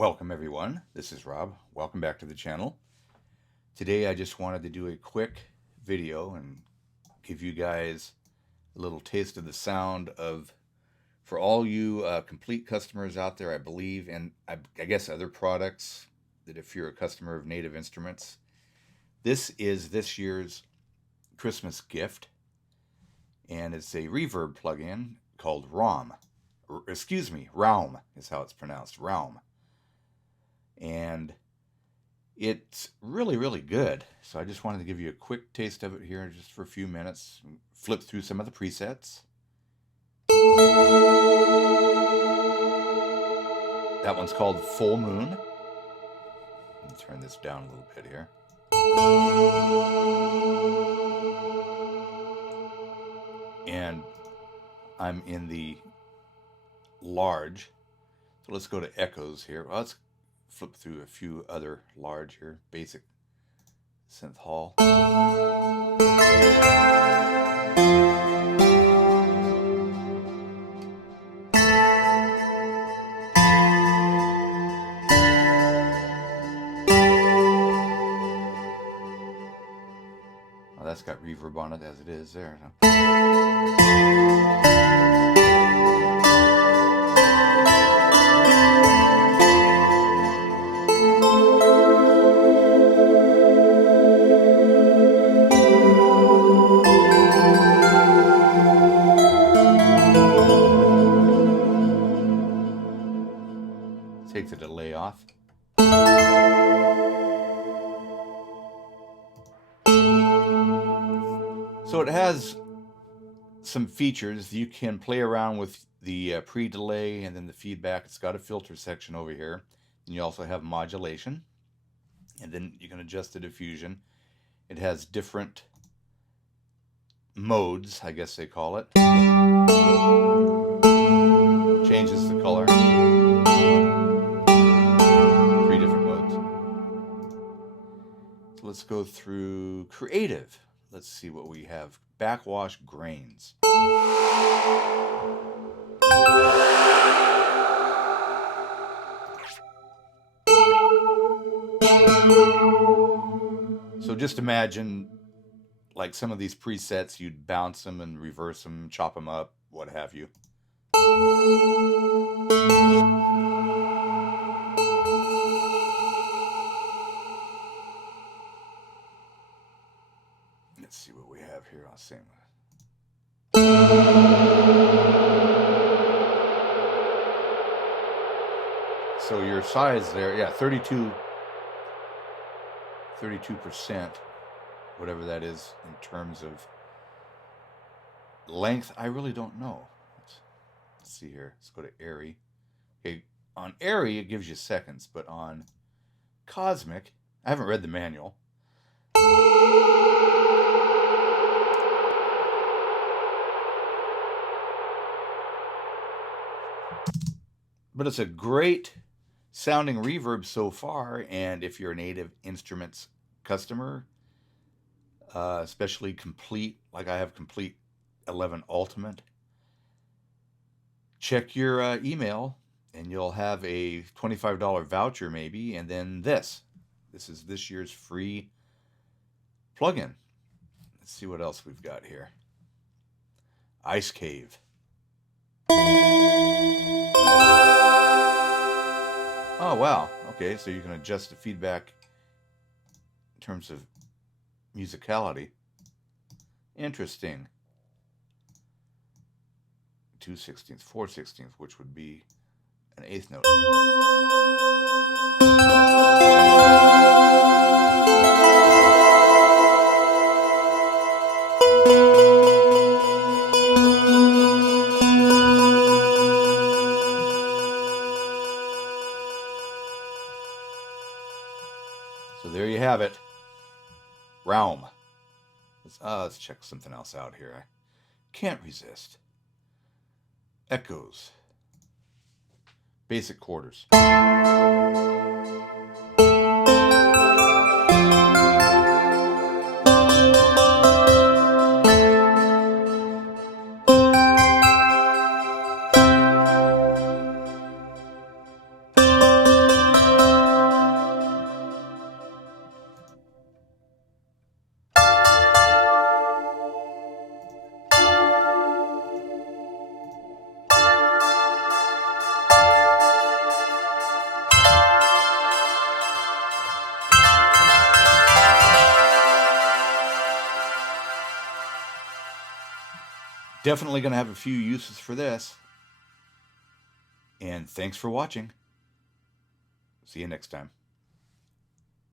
Welcome everyone, this is Rob. Welcome back to the channel. Today I just wanted to do a quick video and give you guys a little taste of the sound of, for all you complete customers out there, I believe, and I guess other products, that if you're a customer of Native Instruments, this is this year's Christmas gift, and it's a reverb plugin called Raum. Raum is how it's pronounced, Raum. And it's really good. So I just wanted to give you a quick taste of it here just for a few minutes. Flip through some of the presets. That one's called Full Moon. Let me turn this down a little bit here. And I'm in the large. So let's go to echoes here. Well, let's flip through a few other large here. Basic synth hall. Well, that's got reverb on it as it is there. Take the delay off. So it has some features. You can play around with the pre-delay and then the feedback. It's got a filter section over here. And you also have modulation. And then you can adjust the diffusion. It has different modes, I guess they call it. Changes the color. 3 different modes. So let's go through creative. Let's see what we have. Backwash grains. So just imagine, like some of these presets, you'd bounce them and reverse them, chop them up, what have you. Let's see what we have here. I'll sing. So your size there, yeah, 32%, whatever that is in terms of length, I really don't know. Let's see here. Let's go to Airy. Okay, on Airy it gives you seconds, but on Cosmic, I haven't read the manual. But it's a great sounding reverb so far, and if you're a Native Instruments customer, especially complete, like I have complete 11 Ultimate, check your email and you'll have a $25 voucher maybe, and then this is this year's free plugin. Let's see what else we've got here. Ice Cave. Oh, wow. Okay, so you can adjust the feedback in terms of musicality. Interesting. 2/16, 4/16, which would be an 8th note. So there you have it. Raum. Let's check something else out here. I can't resist. Echoes. Basic quarters. Definitely going to have a few uses for this. And thanks for watching. See you next time.